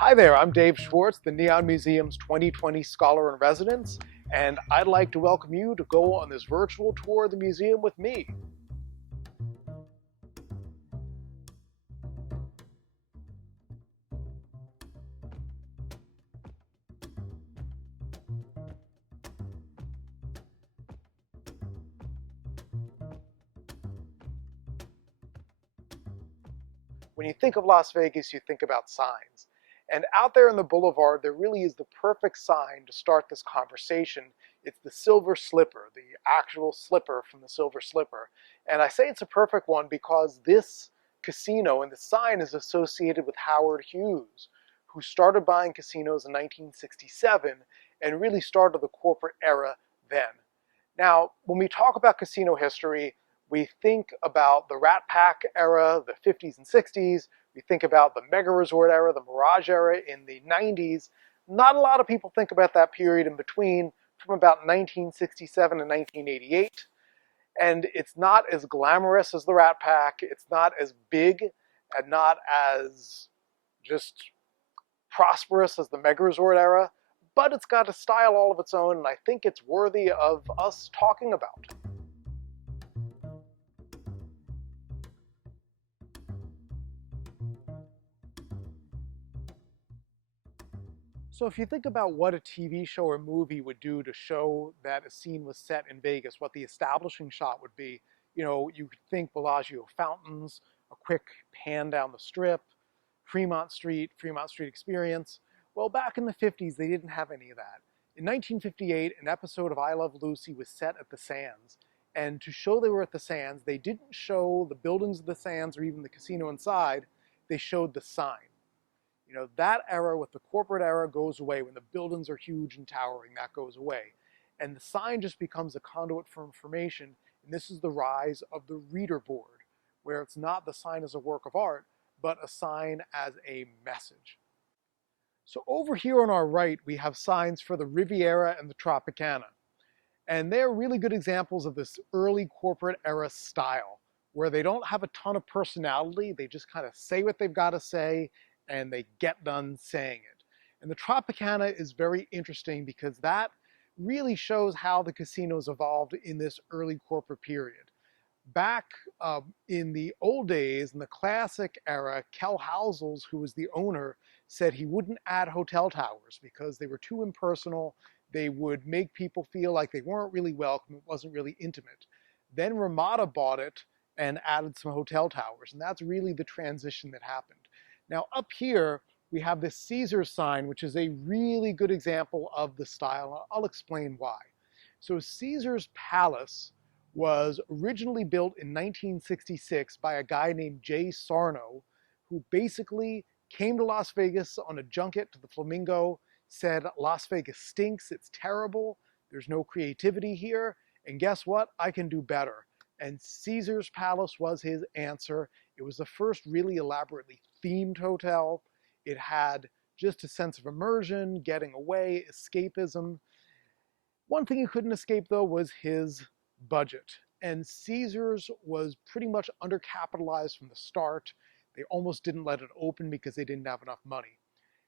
Hi there, I'm Dave Schwartz, the Neon Museum's 2020 Scholar in Residence, and I'd like to welcome you to go on this virtual tour of the museum with me. When you think of Las Vegas, you think about signs. And out there in the boulevard, there really is the perfect sign to start this conversation. It's the Silver Slipper, the actual slipper from the Silver Slipper. And I say it's a perfect one because this casino and the sign is associated with Howard Hughes, who started buying casinos in 1967 and really started the corporate era then. Now, when we talk about casino history, we think about the Rat Pack era, the 50s and 60s. We think about the Mega Resort era, the Mirage era in the 90s. Not a lot of people think about that period in between from about 1967 and 1988. And it's not as glamorous as the Rat Pack. It's not as big and not as just prosperous as the Mega Resort era. But it's got a style all of its own, and I think it's worthy of us talking about. So if you think about what a TV show or movie would do to show that a scene was set in Vegas, what the establishing shot would be, you could think Bellagio fountains, a quick pan down the strip, Fremont Street experience. Well, back in the 50s, they didn't have any of that. In 1958, an episode of I Love Lucy was set at the Sands. And to show they were at the Sands, they didn't show the buildings of the Sands or even the casino inside, they showed the sign. That era with the corporate era goes away. When the buildings are huge and towering, that goes away. And the sign just becomes a conduit for information. And this is the rise of the reader board, where it's not the sign as a work of art, but a sign as a message. So over here on our right, we have signs for the Riviera and the Tropicana. And they're really good examples of this early corporate era style, where they don't have a ton of personality. They just kind of say what they've got to say, and they get done saying it. And the Tropicana is very interesting because that really shows how the casinos evolved in this early corporate period. Back in the old days, in the classic era, Kel Housels, who was the owner, said he wouldn't add hotel towers because they were too impersonal. They would make people feel like they weren't really welcome. It wasn't really intimate. Then Ramada bought it and added some hotel towers. And that's really the transition that happened. Now up here, we have this Caesars sign, which is a really good example of the style. I'll explain why. So Caesars Palace was originally built in 1966 by a guy named Jay Sarno, who basically came to Las Vegas on a junket to the Flamingo, said Las Vegas stinks, it's terrible, there's no creativity here, and guess what? I can do better. And Caesars Palace was his answer. It was the first really elaborately themed hotel. It had just a sense of immersion, getting away, escapism. One thing you couldn't escape, though, was his budget. And Caesars was pretty much undercapitalized from the start. They almost didn't let it open because they didn't have enough money.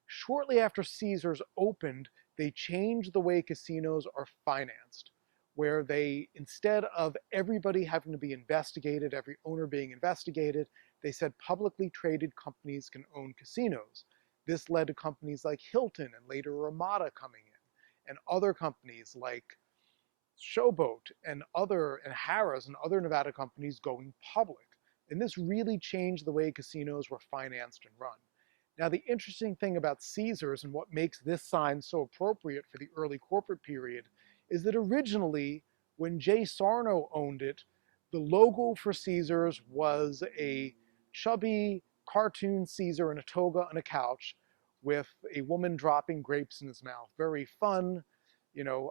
Shortly after Caesars opened, they changed the way casinos are financed, where they, instead of everybody having to be investigated, every owner being investigated, they said publicly traded companies can own casinos. This led to companies like Hilton and later Ramada coming in, and other companies like Showboat and Harrah's and other Nevada companies going public. And this really changed the way casinos were financed and run. Now, the interesting thing about Caesars and what makes this sign so appropriate for the early corporate period is that originally, when Jay Sarno owned it, the logo for Caesars was a chubby cartoon Caesar in a toga on a couch with a woman dropping grapes in his mouth. Very fun,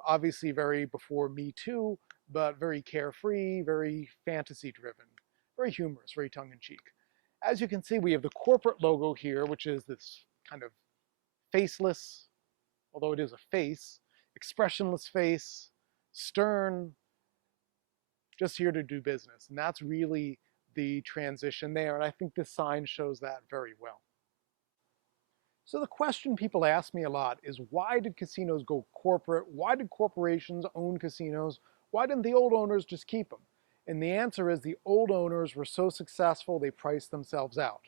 obviously very before Me Too, but very carefree, very fantasy driven, very humorous, very tongue-in-cheek. As you can see, we have the corporate logo here, which is this kind of faceless, although it is a face, expressionless face, stern, just here to do business. And that's really the transition there. And I think this sign shows that very well. So the question people ask me a lot is, why did casinos go corporate? Why did corporations own casinos? Why didn't the old owners just keep them? And the answer is the old owners were so successful they priced themselves out.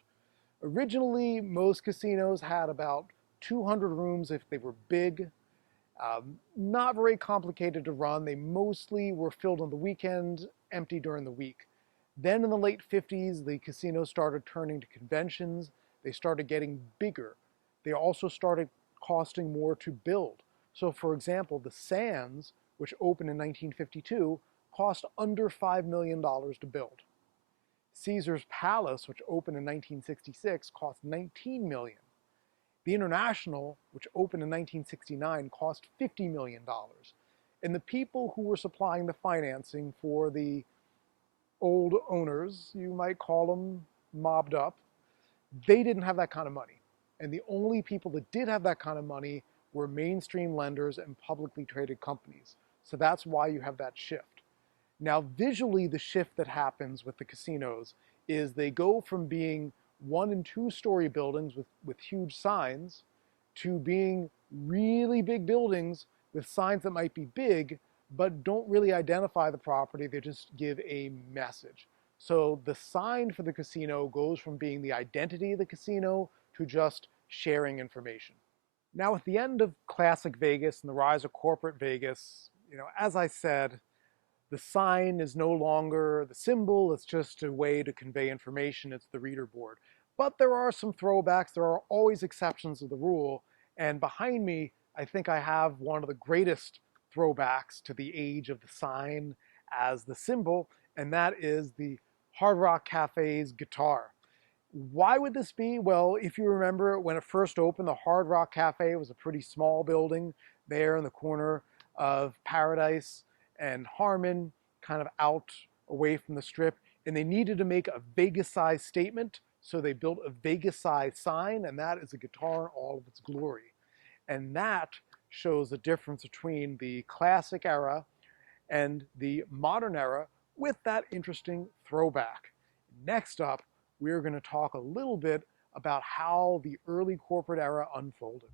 Originally, most casinos had about 200 rooms if they were big. Not very complicated to run. They mostly were filled on the weekend, empty during the week. Then in the late 50s, the casinos started turning to conventions. They started getting bigger. They also started costing more to build. So for example, the Sands, which opened in 1952, cost under $5 million to build. Caesar's Palace, which opened in 1966, cost $19 million. The International, which opened in 1969, cost $50 million. And the people who were supplying the financing for the old owners, you might call them mobbed up, they didn't have that kind of money. And the only people that did have that kind of money were mainstream lenders and publicly traded companies. So that's why you have that shift. Now, visually, the shift that happens with the casinos is they go from being 1- and 2-story buildings with huge signs to being really big buildings with signs that might be big, but don't really identify the property. They just give a message. So the sign for the casino goes from being the identity of the casino to just sharing information. Now, at the end of classic Vegas and the rise of corporate Vegas, as I said, the sign is no longer the symbol. It's just a way to convey information. It's the reader board. But there are some throwbacks. There are always exceptions to the rule. And behind me, I think I have one of the greatest throwbacks to the age of the sign as the symbol, and that is the Hard Rock Cafe's guitar. Why would this be? Well, if you remember, when it first opened, the Hard Rock Cafe was a pretty small building there in the corner of Paradise and Harmon, kind of out away from the Strip, and they needed to make a Vegas-sized statement, so they built a Vegas-sized sign, and that is a guitar in all of its glory. And that shows the difference between the classic era and the modern era with that interesting throwback. Next up, we're going to talk a little bit about how the early corporate era unfolded.